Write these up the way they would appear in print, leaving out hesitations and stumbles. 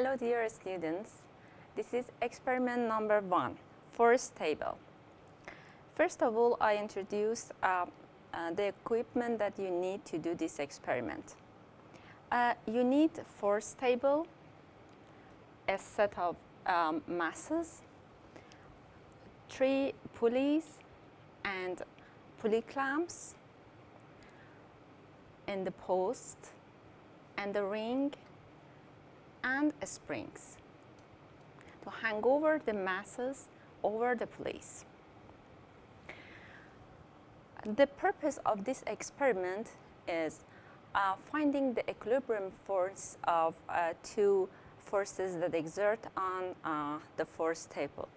Hello dear students, this is experiment number 1, force table. First of all, I introduce the equipment that you need to do this experiment. You need force table, a set of masses, 3 pulleys and pulley clamps, and the post, and the ring, and springs to hang over the masses over the pulleys. The purpose of this experiment is finding the equilibrium force of 2 forces that exert on the force table.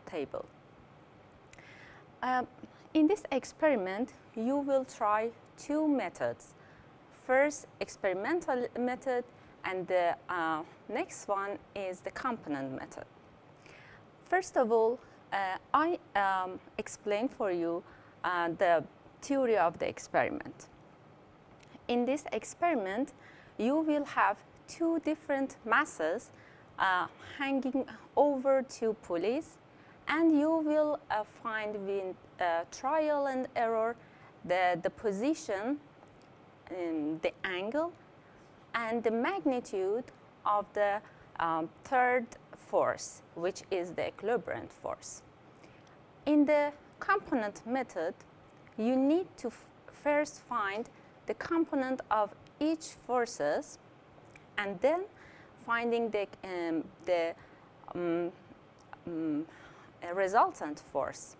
In this experiment, you will try 2 methods. First, experimental method, and the next one is the component method. First of all, I explain for you the theory of the experiment. In this experiment, you will have 2 different masses hanging over 2 pulleys, and you will find with trial and error the position, the angle, and the magnitude of the third force, which is the equilibrium force. In the component method, you need to first find the component of each forces, and then finding the resultant force.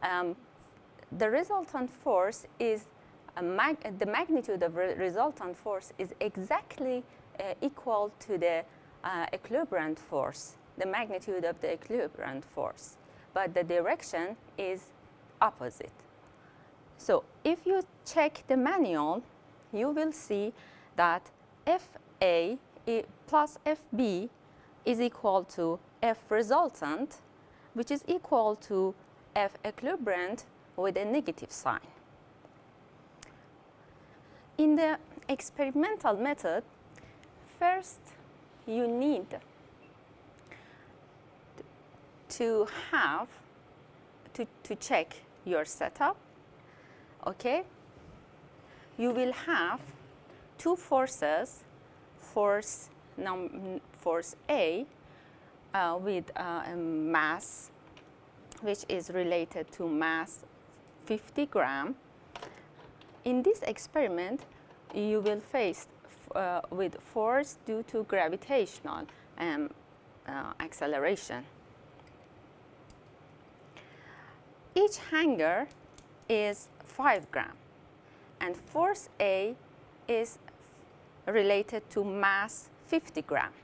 The resultant force is the magnitude of resultant force is exactly equal to the equilibrium force, the magnitude of the equilibrium force, but the direction is opposite. So if you check the manual, you will see that FA plus FB is equal to F resultant, which is equal to F equilibrium with a negative sign. In the experimental method, first you need to check your setup. Okay? You will have 2 forces, force A with a mass which is related to mass 50 grams. In this experiment, you will face with force due to gravitational acceleration. Each hanger is 5 grams, and force A is related to mass 50 grams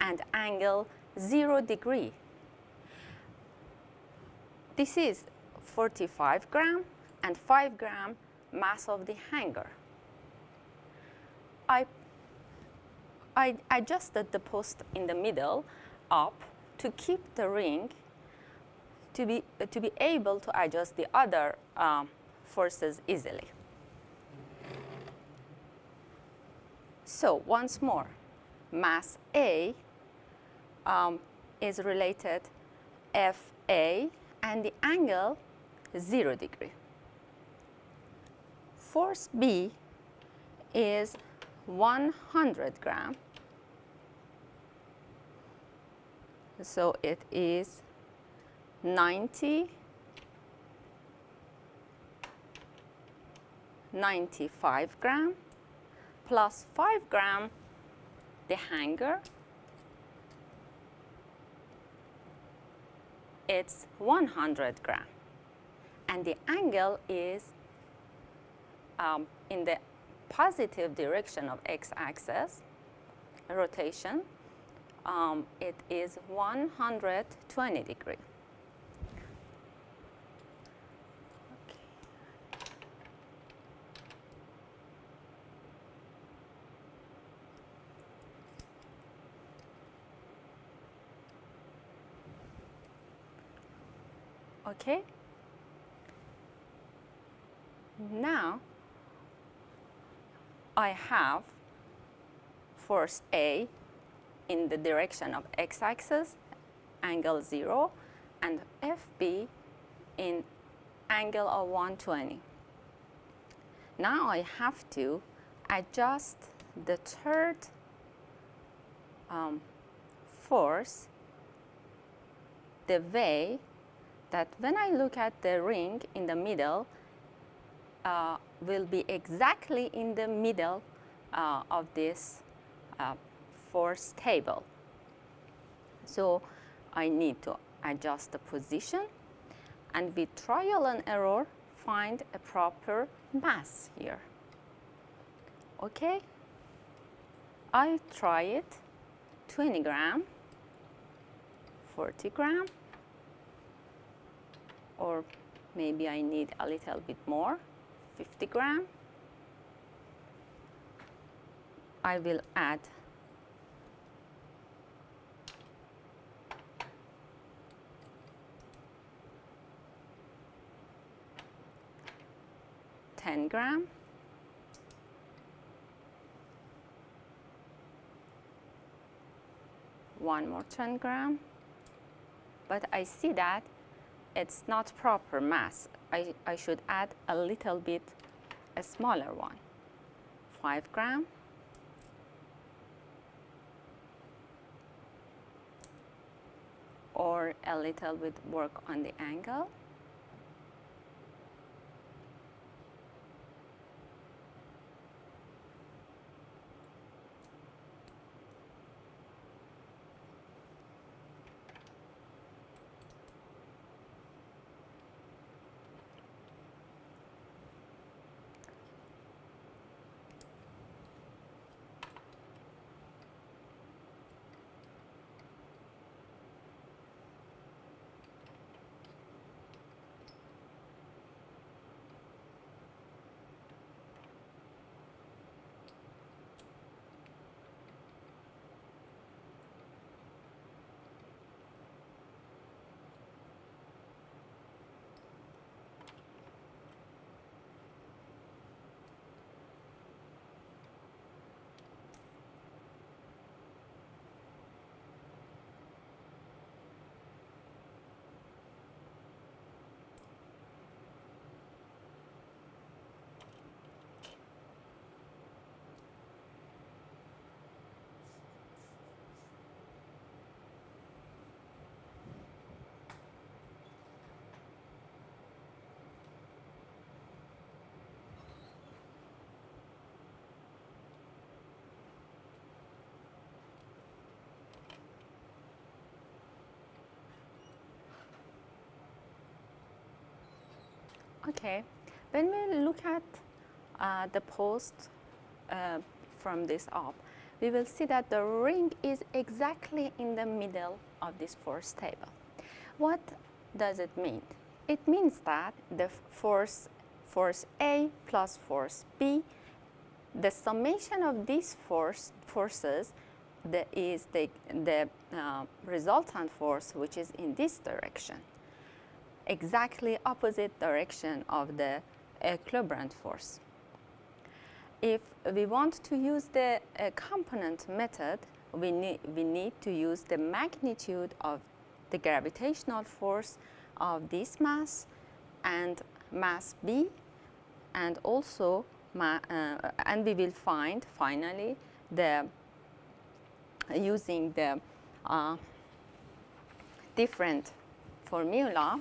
and angle 0 degree. This is 45 grams and 5 grams mass of the hanger. I adjusted the post in the middle up to keep the ring to be able to adjust the other forces easily. So once more, mass A is related FA, and the angle 0 degree. Force B is 100 grams, so it is 95 grams plus 5 grams the hanger. It's 100 grams, and the angle is in the positive direction of x-axis rotation. It is 120 degrees. Okay. Now I have force A in the direction of x-axis, angle 0, and FB in angle of 120. Now I have to adjust the third force the way that when I look at the ring in the middle, will be exactly in the middle of this force table. So I need to adjust the position, and with trial and error find a proper mass here. Okay, I try it. 20 gram, 40 gram, or maybe I need a little bit more, 50 gram. I will add 10 gram. One more 10 gram. But I see that it's not proper mass. I should add a little bit, a smaller one. 5 gram. Or a little bit work on the angle. Okay, when we look at the post from this up, we will see that the ring is exactly in the middle of this force table. What does it mean? It means that the force A plus force B, the summation of these forces is the resultant force, which is in this direction, exactly opposite direction of the equilibrium force. If we want to use the component method, we need to use the magnitude of the gravitational force of this mass and mass B, and also and we will find finally the using the different formula,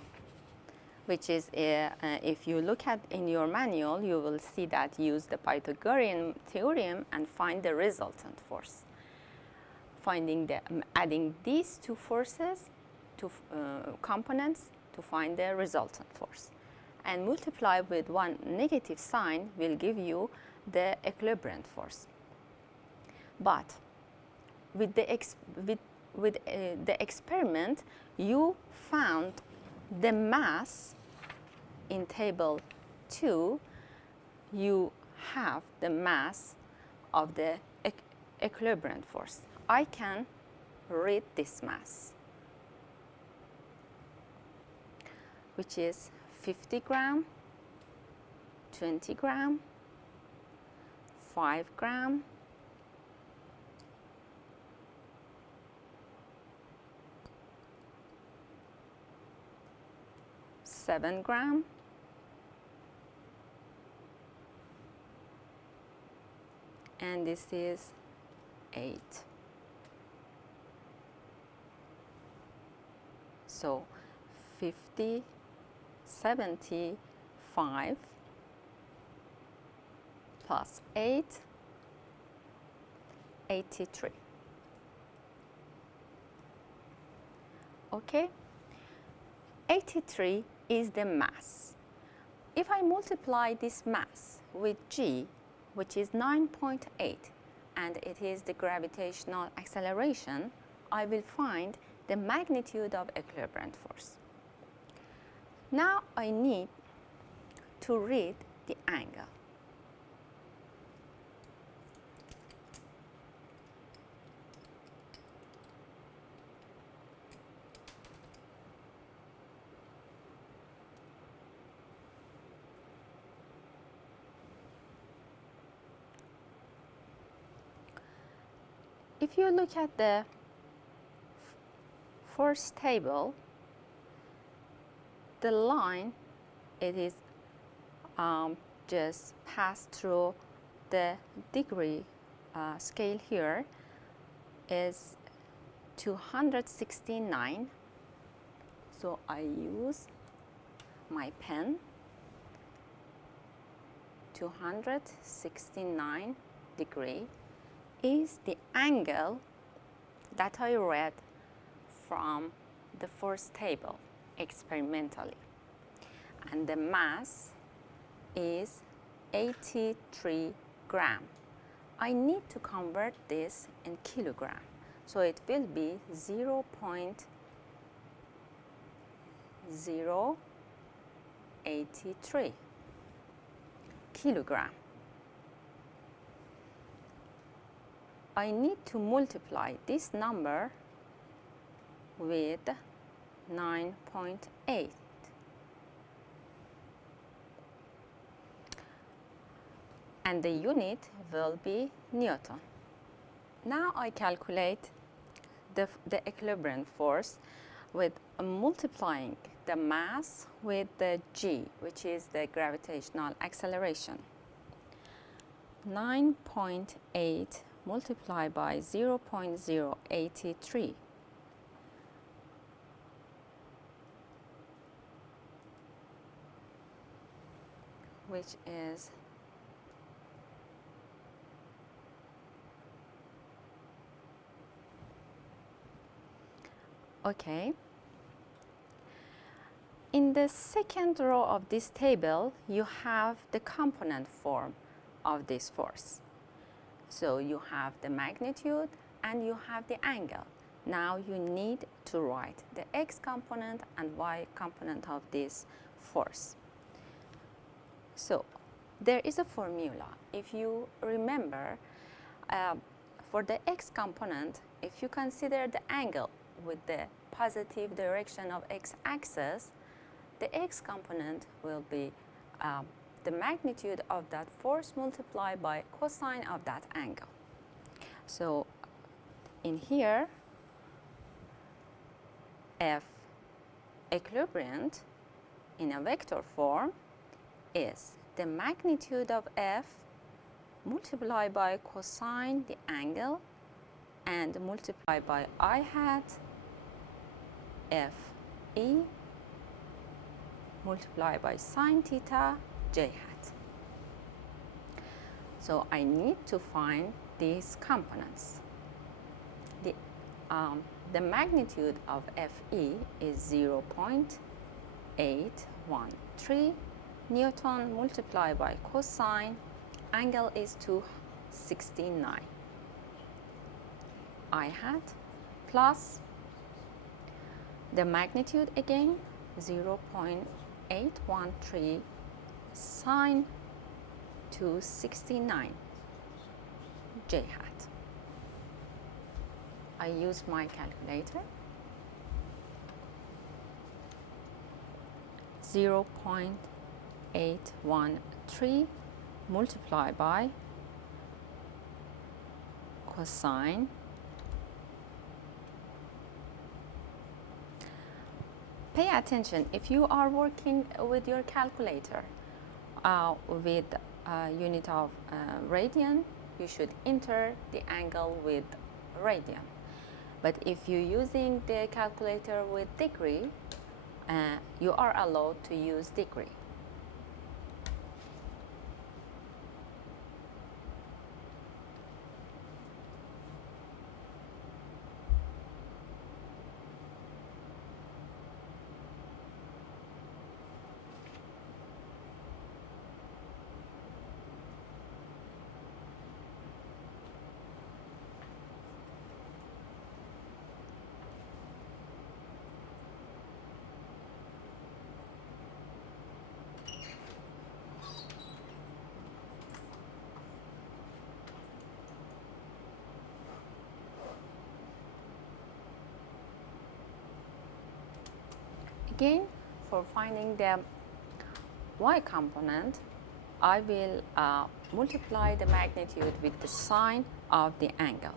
which is if you look at in your manual, you will see that use the Pythagorean theorem and find the resultant force. Adding these two forces to components to find the resultant force, and multiply with one negative sign will give you the equilibrium force. But with the experiment, you found the mass in table 2. You have the mass of the equilibrium force. I can read this mass, which is 50 gram, 20 gram, 5 gram, 7 gram. And this is 8. So 50, 75 plus 8, 83. Okay, 83 is the mass. If I multiply this mass with g, which is 9.8, and it is the gravitational acceleration, I will find the magnitude of equilibrium force. Now I need to read the angle. If you look at the first table, the line, it is just passed through the degree scale here is 269. So I use my pen, 269 degree is the angle that I read from the first table experimentally. And the mass is 83 gram. I need to convert this in kilogram. So it will be 0.083 kilogram. I need to multiply this number with 9.8. And the unit will be Newton. Now I calculate the equilibrium force with multiplying the mass with the g, which is the gravitational acceleration. 9.8 multiplied by 0.083. Which is okay. In the second row of this table, you have the component form of this force. So you have the magnitude and you have the angle. Now you need to write the x component and y component of this force. So there is a formula. If you remember, for the x component, if you consider the angle with the positive direction of x-axis, the x component will be the magnitude of that force multiplied by cosine of that angle. So in here, F equilibrium in a vector form is the magnitude of F multiplied by cosine the angle and multiplied by I hat F E multiplied by sine theta j hat. So I need to find these components. The magnitude of Fe is 0.813 Newton multiplied by cosine, angle is 269. I hat plus the magnitude again 0.813 sine 269 j hat. I use my calculator. 0.813 multiplied by cosine. pay attention. If you are working with your calculator with unit of radian, you should enter the angle with radian. But if you're using the calculator with degree, you are allowed to use degree. Again, for finding the y component, I will multiply the magnitude with the sine of the angle.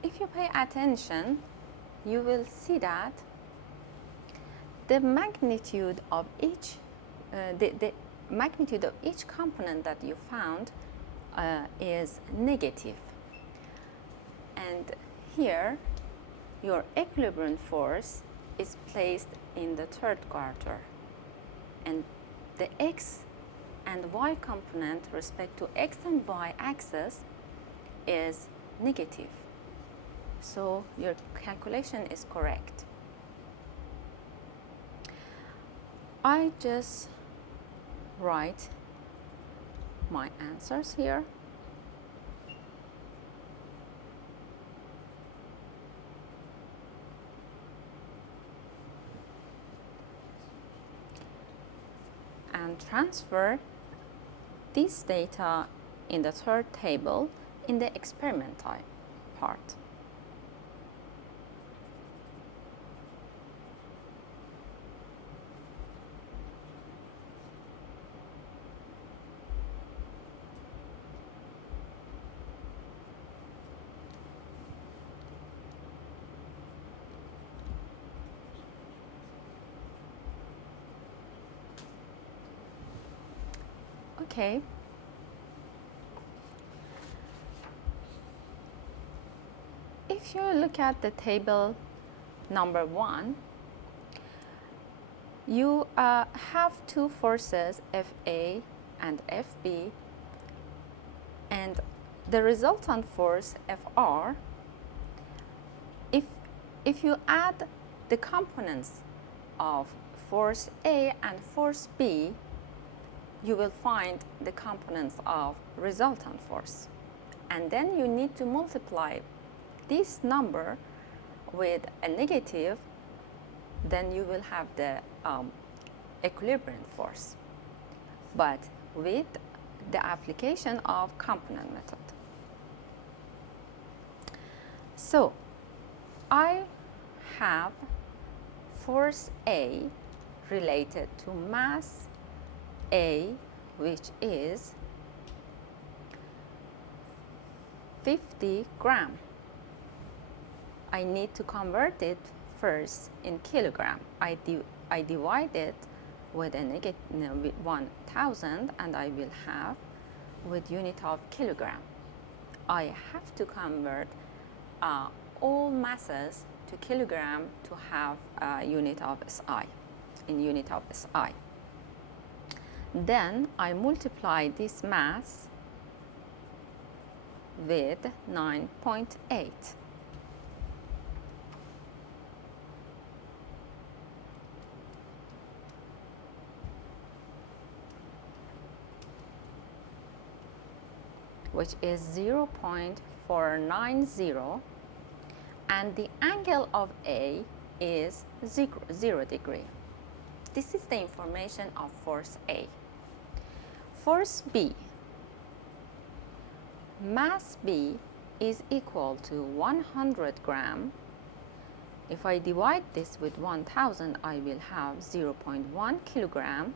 If you pay attention, you will see that the magnitude of each component that you found is negative. And here, your equilibrium force is placed in the third quarter, and the x and y component respect to x and y axis is negative. So your calculation is correct. I just write my answers here. And transfer this data in the third table in the experimental part. Okay. If you look at the table number 1, you have two forces, Fa and Fb, and the resultant force, Fr. If you add the components of force A and force B, you will find the components of resultant force. And then you need to multiply this number with a negative, then you will have the equilibrium force, but with the application of component method. So I have force A related to mass A, which is 50 grams. I need to convert it first in kilogram. I divide it with a negative with 1,000, and I will have with unit of kilogram. I have to convert all masses to kilogram to have a unit of SI, in unit of SI. Then I multiply this mass with 9.8. which is 0.490, and the angle of A is 0 degree. This is the information of force A. Force B. Mass B is equal to 100 gram. If I divide this with 1000, I will have 0.1 kilogram.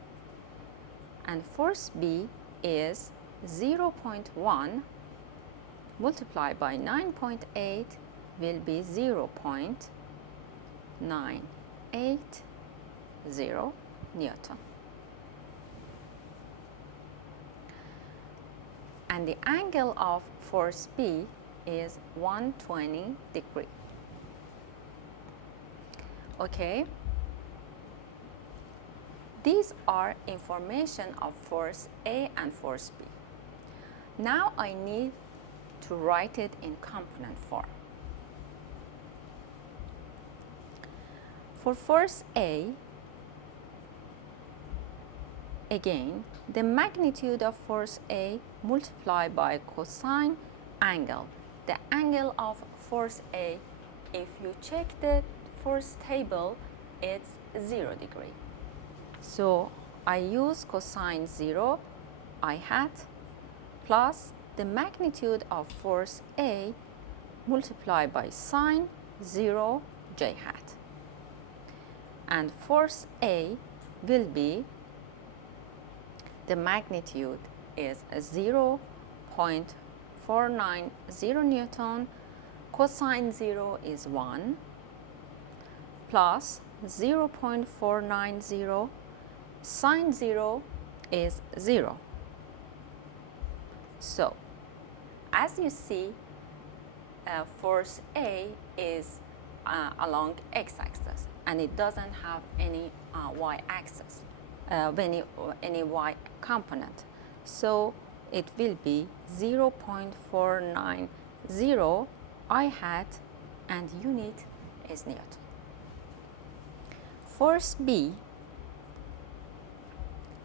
And force B is 0.1 multiplied by 9.8 will be 0.980 Newton. And the angle of force B is 120 degrees. Okay. These are information of force A and force B. Now I need to write it in component form. For force A, again, the magnitude of force A multiplied by cosine angle. The angle of force A, if you check the force table, it's 0 degree. So I use cosine 0 I hat plus the magnitude of force A multiplied by sine 0 j hat. And force A will be, the magnitude is 0.490 Newton, cosine 0 is 1, plus 0.490, sine 0 is 0. So, as you see, force A is along x-axis, and it doesn't have any y-axis, any y component. So, it will be 0.490 I hat, and unit is Newton. Force B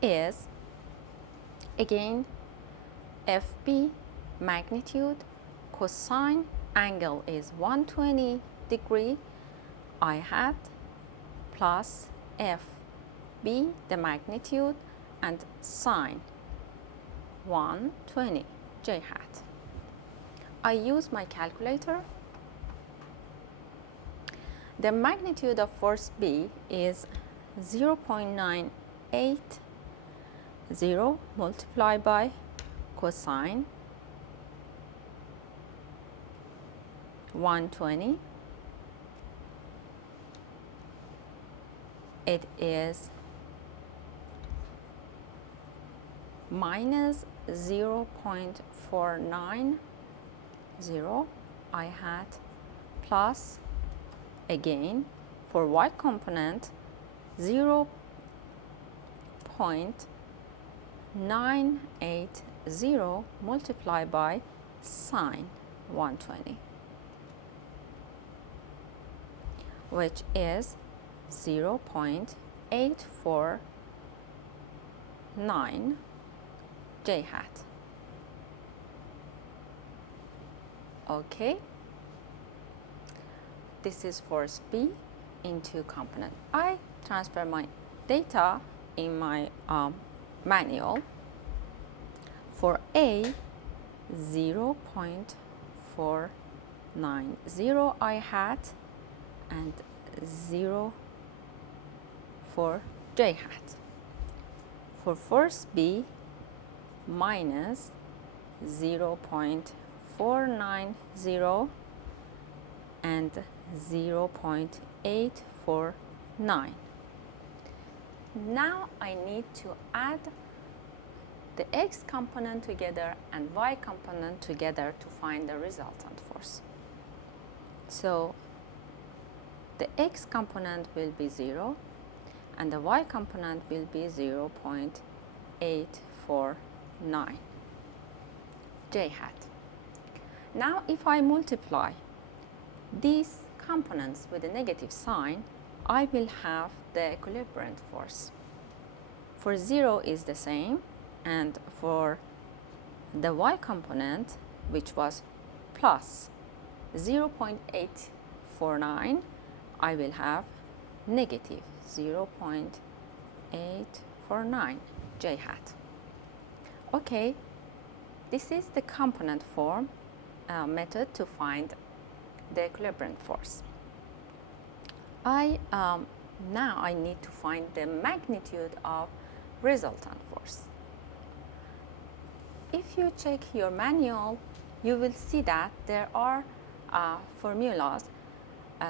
is, again, FB magnitude, cosine angle is 120 degree I hat plus FB, the magnitude, and sine 120 j hat. I use my calculator. The magnitude of force B is 0.980 multiplied by cosine 120. It is minus 0.490 I hat plus, again, for y component 0.980 multiplied by sine 120, which is 0.849 j hat. Okay. This is force B into component. I transfer my data in my manual. For A, 0.490 I hat and 0 for j hat. For force B, minus 0.490 and 0.849. Now I need to add the x component together and y component together to find the resultant force. So the x component will be 0 and the y component will be 0.849 j hat. Now if I multiply these components with a negative sign, I will have the equilibrium force. For 0 is the same, and for the y component, which was plus 0.849, I will have negative 0.849. 0.849 j hat. Okay, this is the component form method to find the equilibrium force. Now I need to find the magnitude of resultant force. If you check your manual, you will see that there are formulas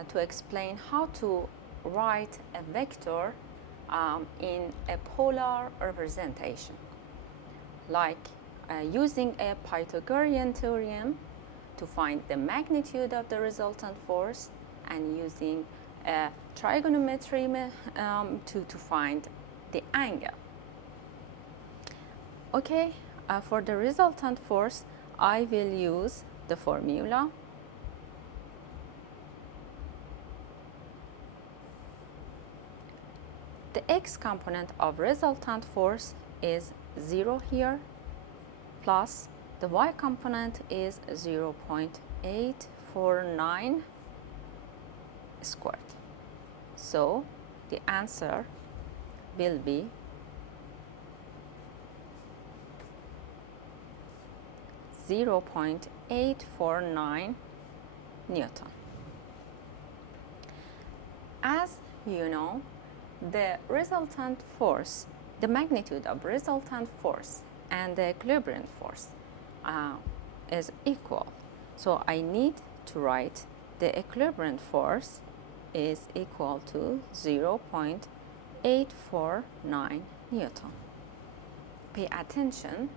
to explain how to write a vector in a polar representation, like using a Pythagorean theorem to find the magnitude of the resultant force, and using a trigonometry to find the angle. Okay, for the resultant force, I will use the formula. The x component of resultant force is 0 here, plus the y component is 0.849 squared. So the answer will be 0.849 Newton. As you know, the resultant force, the magnitude of resultant force and the equilibrium force is equal. So I need to write the equilibrium force is equal to 0.849 Newton. Pay attention,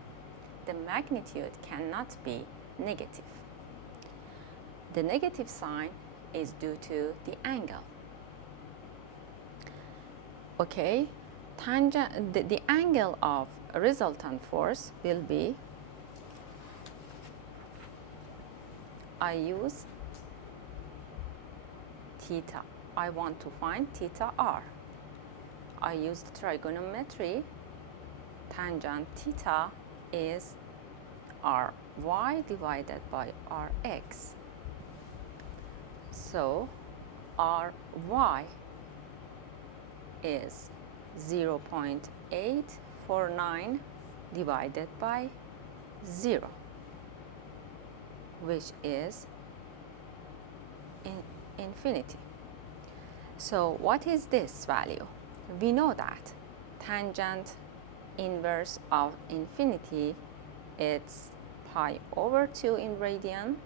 the magnitude cannot be negative. The negative sign is due to the angle. Okay, the angle of resultant force will be, I use theta. I want to find theta r. I use trigonometry. Tangent theta is ry divided by rx. So ry is 0.849 divided by 0, which is infinity. So what is this value? We know that tangent inverse of infinity, it's pi over 2 in radian,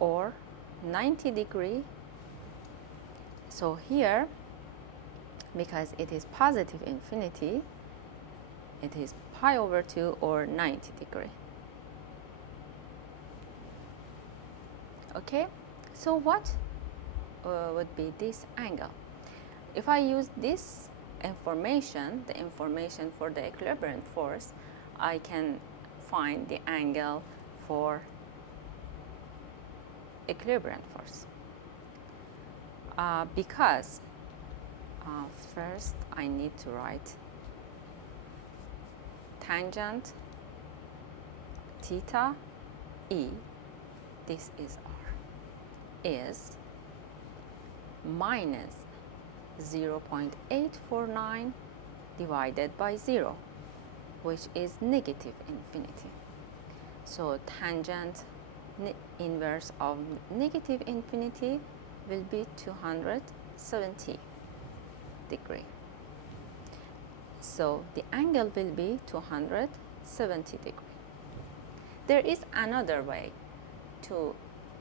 or 90 degree. So here, because it is positive infinity, it is pi over 2 or 90 degree. Okay, so what would be this angle? If I use this information, the information for the equilibrium force, I can find the angle for equilibrium force. Because first I need to write tangent theta e, this is r, is minus 0.849 divided by 0, which is negative infinity. So tangent inverse of negative infinity will be 270 degree. So the angle will be 270 degree. There is another way to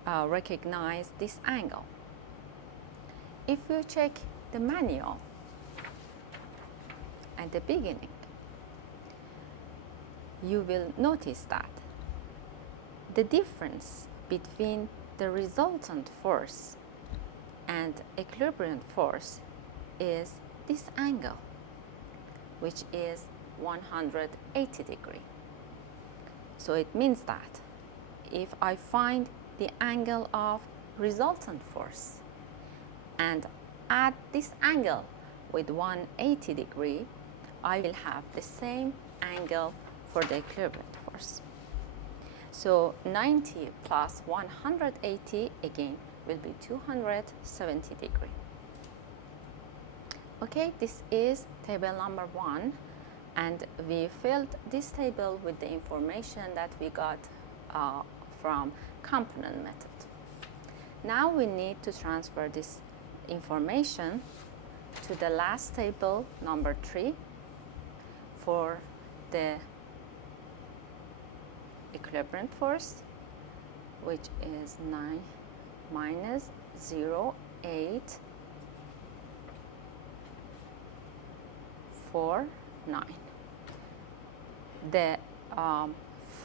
recognize this angle. If you check the manual at the beginning, you will notice that the difference between the resultant force and equilibrium force is this angle, which is 180 degree. So it means that if I find the angle of resultant force and add this angle with 180 degree, I will have the same angle for the equilibrium force. So 90 plus 180 again will be 270 degree. Okay, this is table number 1, and we filled this table with the information that we got from component method. Now we need to transfer this information to the last table, number 3, for the equilibrium force, which is 9 minus 0.849. The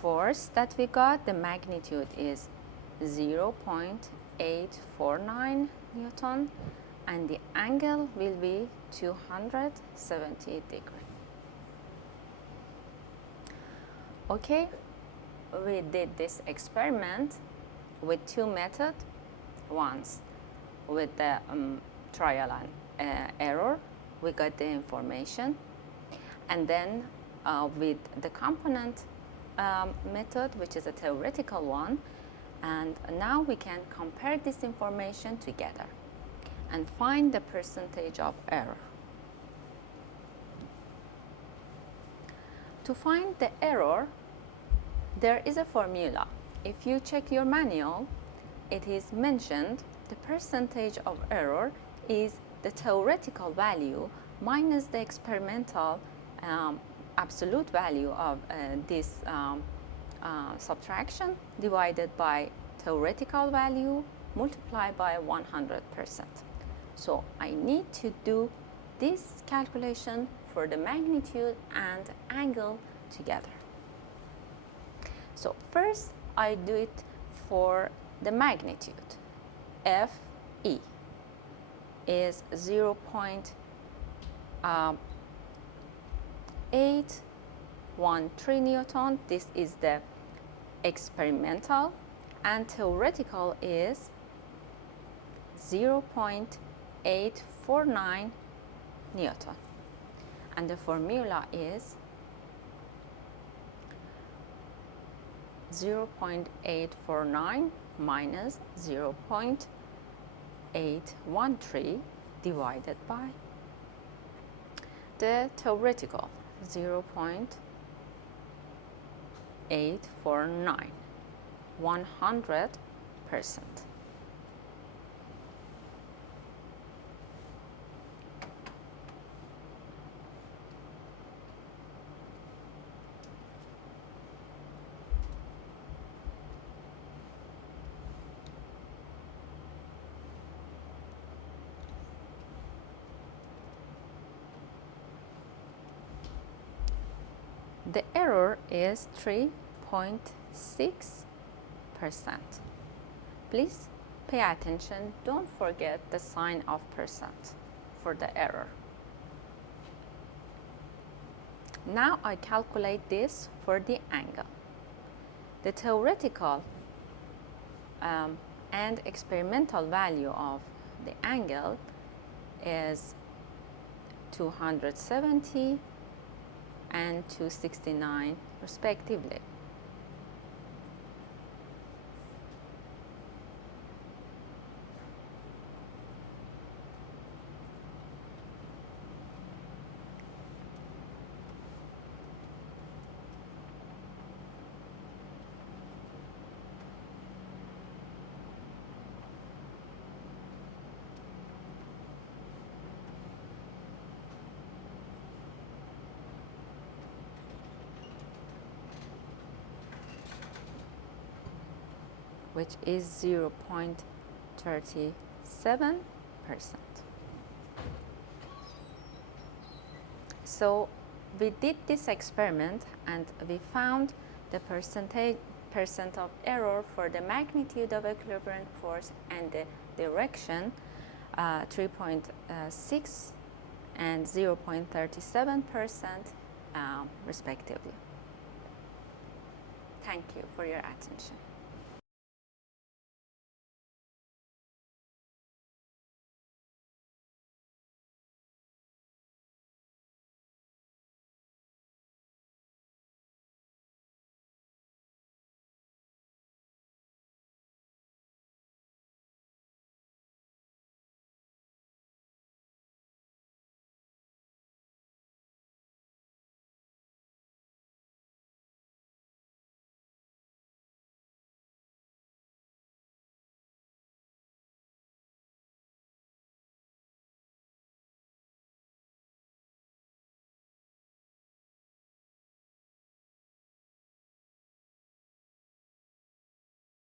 force that we got, the magnitude is 0.849 Newton, and the angle will be 270 degrees. Okay, we did this experiment with 2 methods. Once with the trial and error, we got the information, and then with the component method, which is a theoretical one, and now we can compare this information together and find the percentage of error. To find the error, there is a formula. If you check your manual, it is mentioned the percentage of error is the theoretical value minus the experimental absolute value of this subtraction divided by theoretical value multiplied by 100%. So I need to do this calculation for the magnitude and angle together. So first I do it for the magnitude. Fe is 0.813 Newton. This is the experimental, and theoretical is 0.849 Newton. And the formula is 0.849 minus 0.813 divided by the theoretical 0.849, 100%. The error is 3.6%. Please pay attention. Don't forget the sign of percent for the error. Now I calculate this for the angle. The theoretical and experimental value of the angle is 270 and 269 respectively. Which is 0.37%. So we did this experiment and we found the percent of error for the magnitude of equilibrium force and the direction, 3.6 and 0.37% respectively. Thank you for your attention.